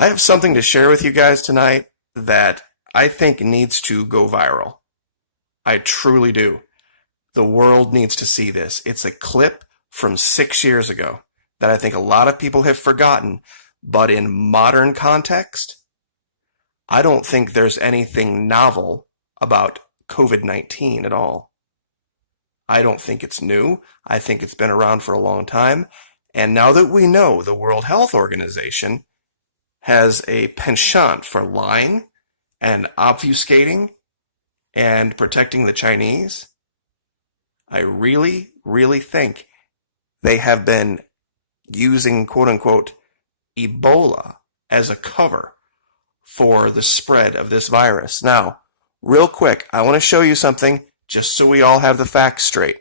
I have something to share with you guys tonight that I think needs to go viral. I truly do. The world needs to see this. It's a clip from 6 years ago that I think a lot of people have forgotten, but in modern context, I don't think there's anything novel about COVID-19 at all. I don't think it's new. I think it's been around for a long time. And now that we know the World Health Organization has a penchant for lying and obfuscating and protecting the Chinese, I really, really think they have been using quote unquote Ebola as a cover for the spread of this virus. Now, real quick, I want to show you something just so we all have the facts straight.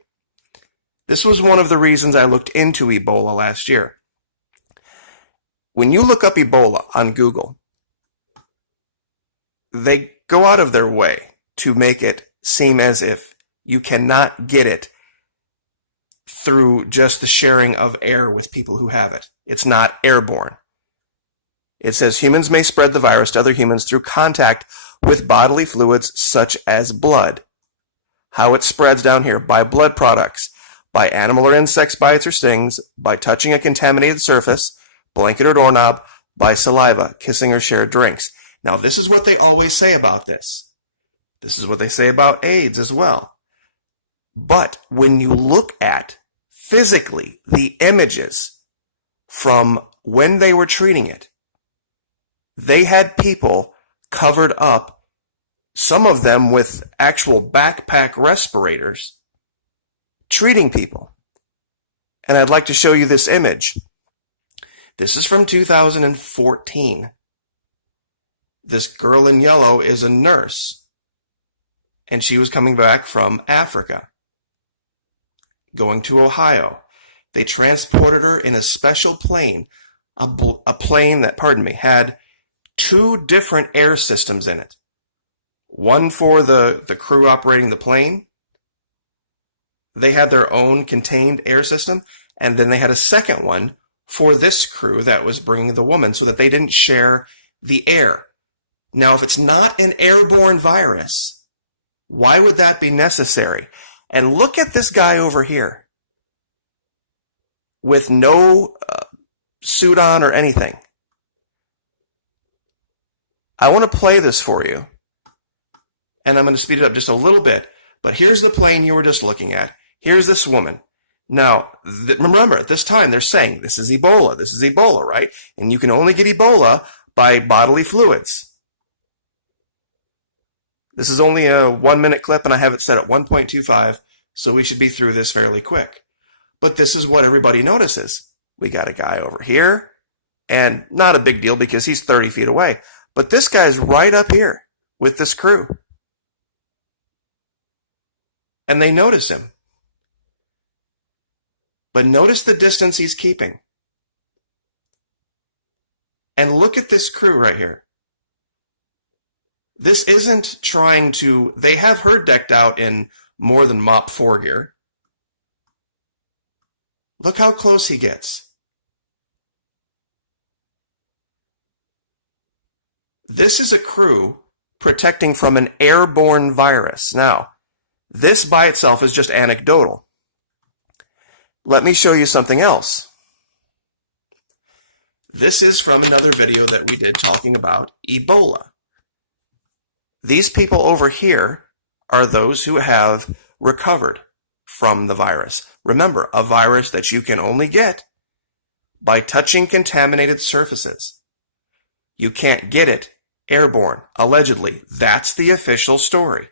This was one of the reasons I looked into Ebola last year. When you look up Ebola on Google, they go out of their way to make it seem as if you cannot get it through just the sharing of air with people who have it. It's not airborne. It says humans may spread the virus to other humans through contact with bodily fluids such as blood. How it spreads down here: by blood products, by animal or insect bites or stings, by touching a contaminated surface, blanket or doorknob, by saliva, kissing or shared drinks. Now, this is what they always say about this. This is what they say about AIDS as well. But when you look at physically the images from when they were treating it, they had people covered up, some of them with actual backpack respirators, treating people. And I'd like to show you this image. This is from 2014. This girl in yellow is a nurse, and she was coming back from Africa, going to Ohio. They transported her in a special plane, a plane that, had two different air systems in it. One for the crew operating the plane. They had their own contained air system, and then they had a second one for this crew that was bringing the woman so that they didn't share the air. Now, if it's not an airborne virus, why would that be necessary? And look at this guy over here with no suit on or anything. I want to play this for you, and I'm going to speed it up just a little bit. But here's the plane you were just looking at. Here's this woman. Now, remember, at this time, they're saying this is Ebola, right? And you can only get Ebola by bodily fluids. This is only a 1-minute clip, and I have it set at 1.25, so we should be through this fairly quick. But this is what everybody notices. We got a guy over here, and not a big deal because he's 30 feet away. But this guy's right up here with this crew. And they notice him. But notice the distance he's keeping. And look at this crew right here. This isn't trying to... They have her decked out in more than Mop 4 gear. Look how close he gets. This is a crew protecting from an airborne virus. Now, this by itself is just anecdotal. Let me show you something else. This is from another video that we did talking about Ebola. These people over here are those who have recovered from the virus. Remember, a virus that you can only get by touching contaminated surfaces. You can't get it airborne, allegedly. That's the official story.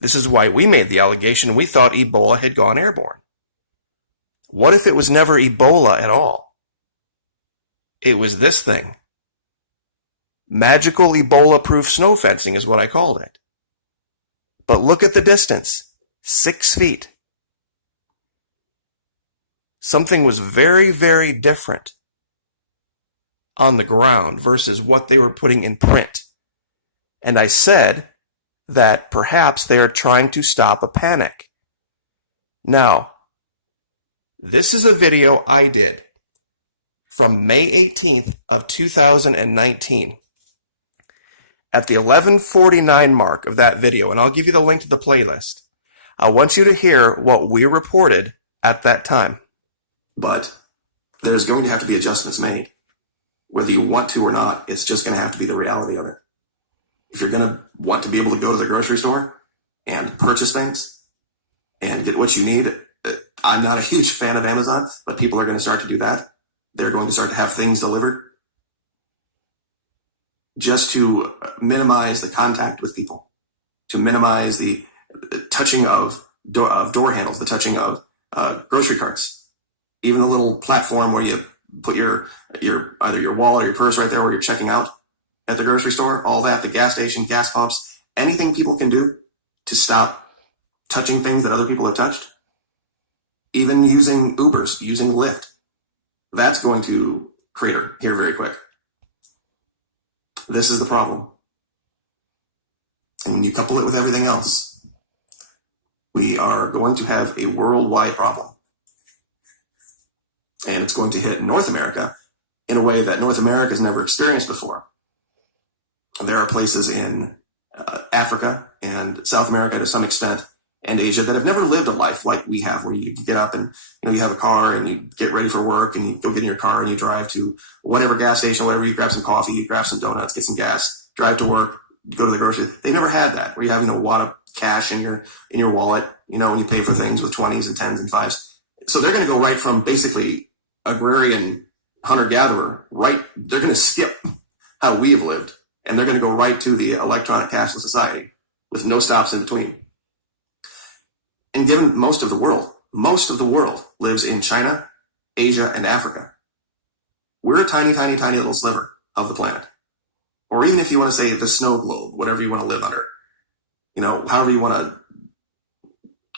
This is why we made the allegation we thought Ebola had gone airborne. What if it was never Ebola at all? It was this thing. Magical Ebola-proof snow fencing is what I called it. But look at the distance. 6 feet. Something was very, very different on the ground versus what they were putting in print. And I said that perhaps they are trying to stop a panic. Now, this is a video I did from May 18th of 2019. At the 11:49 mark of that video, and I'll give you the link to the playlist, I want you to hear what we reported at that time. But there's going to have to be adjustments made. Whether you want to or not, it's just going to have to be the reality of it. If you're going to want to be able to go to the grocery store and purchase things and get what you need, I'm not a huge fan of Amazon, but people are going to start to do that. They're going to start to have things delivered just to minimize the contact with people, to minimize the touching of door handles, the touching of grocery carts, even the little platform where you put your either your wallet or your purse right there where you're checking out at the grocery store, all that, the gas station, gas pumps, anything people can do to stop touching things that other people have touched, even using Ubers, using Lyft, that's going to crater here very quick. This is the problem. And when you couple it with everything else, we are going to have a worldwide problem. And it's going to hit North America in a way that North America has never experienced before. There are places in Africa and South America to some extent, and Asia that have never lived a life like we have, where you get up and you have a car and you get ready for work and you go get in your car and you drive to whatever gas station, whatever, you grab some coffee, you grab some donuts, get some gas, drive to work, go to the grocery. They've never had that, where you have a wad of cash in your wallet, when you pay for things with 20s and 10s and 5s. So they're going to go right from basically agrarian hunter-gatherer, right? They're going to skip how we have lived, and they're going to go right to the electronic cashless society with no stops in between. And given most of the world lives in China, Asia, and Africa. We're a tiny, tiny, tiny little sliver of the planet. Or even if you want to say the snow globe, whatever you want to live under, however you want to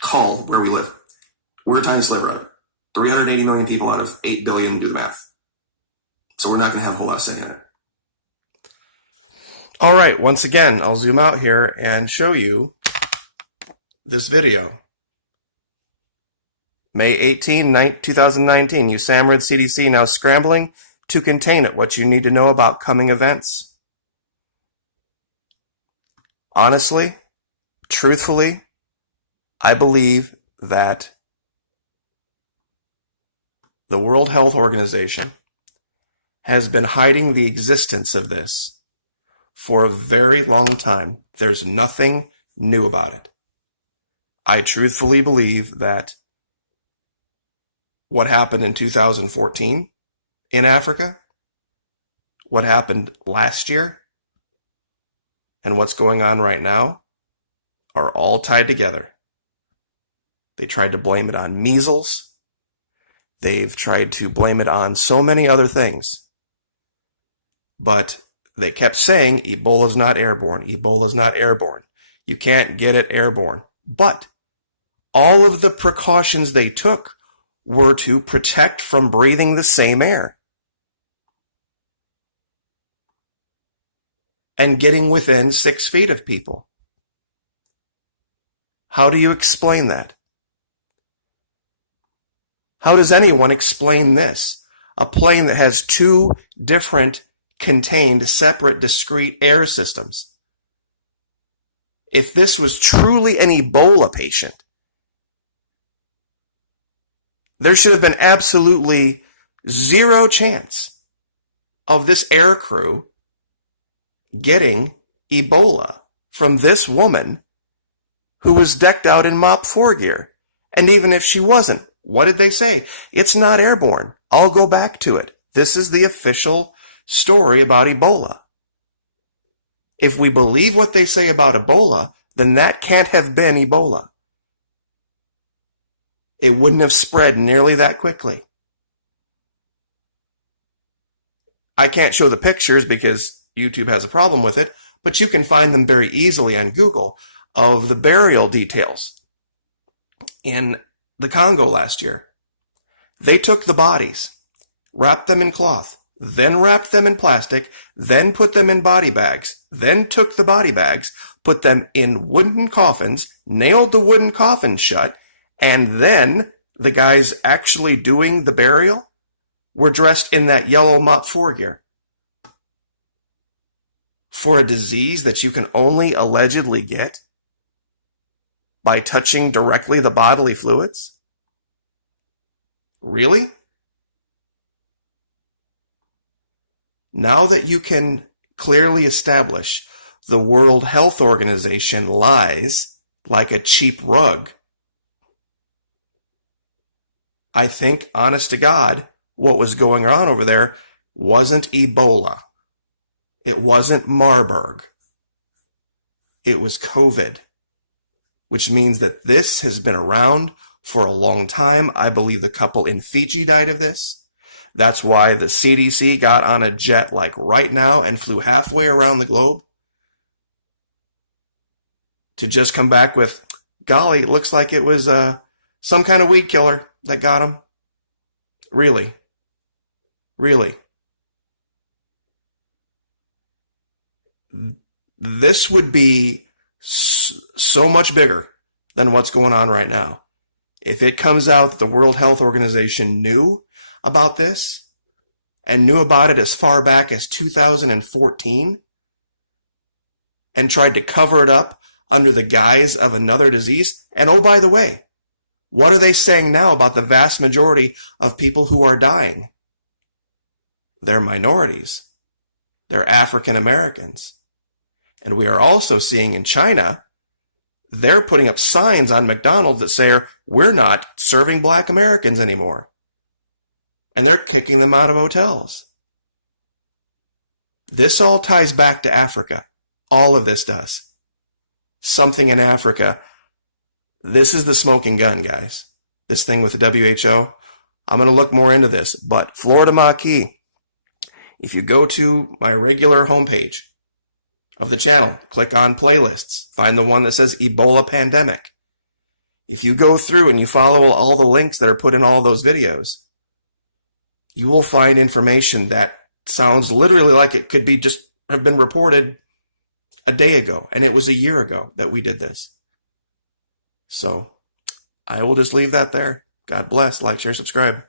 call where we live. We're a tiny sliver of it. 380 million people out of 8 billion, do the math. So we're not going to have a whole lot of say in it. All right, once again, I'll zoom out here and show you this video. May 18, 2019, USAMRIID CDC now scrambling to contain it. What you need to know about coming events. Honestly, truthfully, I believe that the World Health Organization has been hiding the existence of this for a very long time. There's nothing new about it. I truthfully believe that what happened in 2014 in Africa, what happened last year, and what's going on right now are all tied together. They tried to blame it on measles. They've tried to blame it on so many other things. But they kept saying Ebola's not airborne. Ebola's not airborne. You can't get it airborne. But all of the precautions they took were to protect from breathing the same air and getting within 6 feet of people. How do you explain that? How does anyone explain this? A plane that has 2 different contained, separate, discrete air systems. If this was truly an Ebola patient, there should have been absolutely zero chance of this air crew getting Ebola from this woman who was decked out in Mop 4 gear. And even if she wasn't, what did they say? It's not airborne. I'll go back to it. This is the official story about Ebola. If we believe what they say about Ebola, then that can't have been Ebola. It wouldn't have spread nearly that quickly. I can't show the pictures because YouTube has a problem with it, but you can find them very easily on Google of the burial details in the Congo last year. They took the bodies, wrapped them in cloth, then wrapped them in plastic, then put them in body bags, then took the body bags, put them in wooden coffins, nailed the wooden coffins shut, and then the guys actually doing the burial were dressed in that yellow Mop 4 gear for a disease that you can only allegedly get by touching directly the bodily fluids? Really? Now that you can clearly establish the World Health Organization lies like a cheap rug, I think, honest to God, what was going on over there wasn't Ebola. It wasn't Marburg. It was COVID, which means that this has been around for a long time. I believe the couple in Fiji died of this. That's why the CDC got on a jet like right now and flew halfway around the globe to just come back with, golly, it looks like it was some kind of weed killer that got him. Really? Really? This would be so much bigger than what's going on right now. If it comes out that the World Health Organization knew about this and knew about it as far back as 2014 and tried to cover it up under the guise of another disease, and oh, by the way, what are they saying now about the vast majority of people who are dying? They're minorities. They're African Americans. And we are also seeing in China, they're putting up signs on McDonald's that say, we're not serving black Americans anymore. And they're kicking them out of hotels. This all ties back to Africa. All of this does. Something in Africa. This is the smoking gun, guys. This thing with the WHO. I'm going to look more into this. But Florida Maquis, if you go to my regular homepage of the channel, click on playlists, find the one that says Ebola Pandemic. If you go through and you follow all the links that are put in all those videos, you will find information that sounds literally like it could be just have been reported a day ago, and it was a year ago that we did this. So I will just leave that there. God bless. Like, share, subscribe.